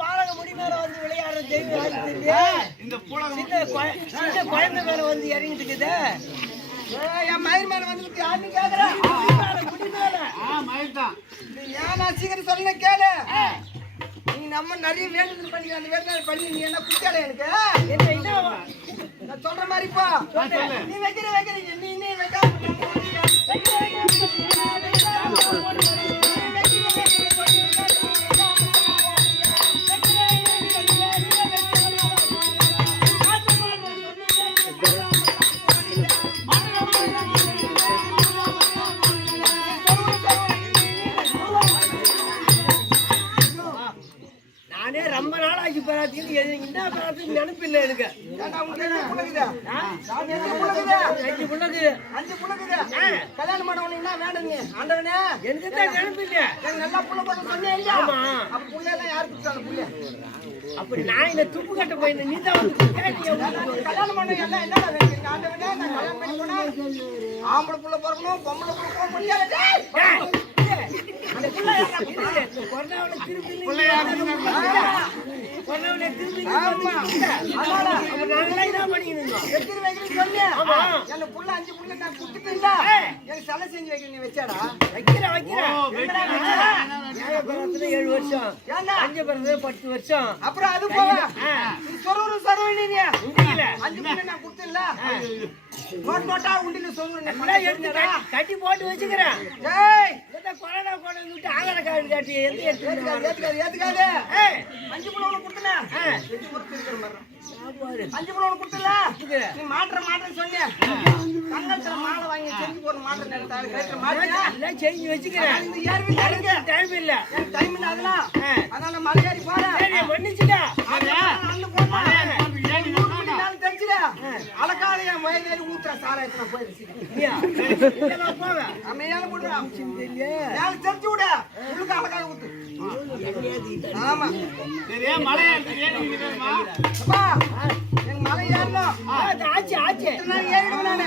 பாலக முடி மேல வந்து விளையாடுற தெய்வம் இந்த சின்ன குழந்தை மேல வந்து இறங்கிட்டு இருக்குது. என் மயிர் மேல வந்து யாருன்னு கேக்குற முடி மேல மயிர் தான். ஏன்னா சீக்கிரம் சொல்ல கேளு. நீ நம்ம நிறைய வேண்டுதல் பண்ணி அந்த வேண்டுதல் பண்ணி நீ என்ன குடிக்காத எனக்கு என்ன நான் சொல்ற மாதிரி இப்போ நீ வைக்கிற நீ வைக்காம ரொம்ப நாள் ஆகி பராத்தின்னு என்ன பராத்தின்னு நினைப்பில்லை எனக்கு. 5 புள்ளக்குது கல்யாணம் பண்ணவனு என்ன வேணுங்க ஆண்டவனே எனக்கு தான் நினைப்பில்லை. நல்லா புள்ள போட்டு சொன்னேன். அப்ப புள்ள எல்லாம் யாரு கொடுத்தாங்க புள்ள? அப்படி நான் இந்த துப்பு கட்ட போயிருந்தேன். நீ தான் வந்து கல்யாணம் பண்ண எல்லாம் என்ன வேணுங்க ஆண்டவனே? நான் கல்யாணம் பண்ணி போனா ஆம்பளை புள்ள பிறக்கணும், பொம்பளை புள்ள போக முடியாது. அந்த புள்ள கொரோனாவில திருப்பி புள்ள 5 புள்ள நான் குடுத்துட்டேன்ல. எனக்கு சலை செஞ்சு வைக்கிறேன் வச்சாடா வைக்கிறேன் 7 வருஷம் 5 பிறகு 10 வருஷம். அப்புறம் அது போக சரவணி 5 புள்ள நான் குடுத்தேன்ல. நோட்டா உண்டில சொல்லுங்க கட்டி போட்டு வச்சுக்கிறேன். கொரோனா கொண்டு விட்டு ஆதார கார்டு காட்டி ஏத்துக்காது 5 புள்ள ஒண்ணு குடுத்தன 5 புள்ள ஒண்ணு குடுத்தல. நீ மாட்டேன்னு சொன்னிய கங்கத்துல மாலை வாங்கி செஞ்சு போற மாட்டேன் செஞ்சு வச்சுக்கிறேன். இந்த ஏர்வி டைம் இல்ல எனக்கு டைம் இல்ல அதனால மலையாரி போறேன் மன்னிச்சுடா. அலக்காலைய வயதேறி ஊத்துற சாரா எத்தனை போயிருச்சு போவேன் அமையால போடுறான் தெரிஞ்சு விட உள்ளுக்கு அலக்கால ஊத்து. ஆமா மலை எங்க மலை ஏறணும் ஆச்சு ஏறிடுவேன் நானு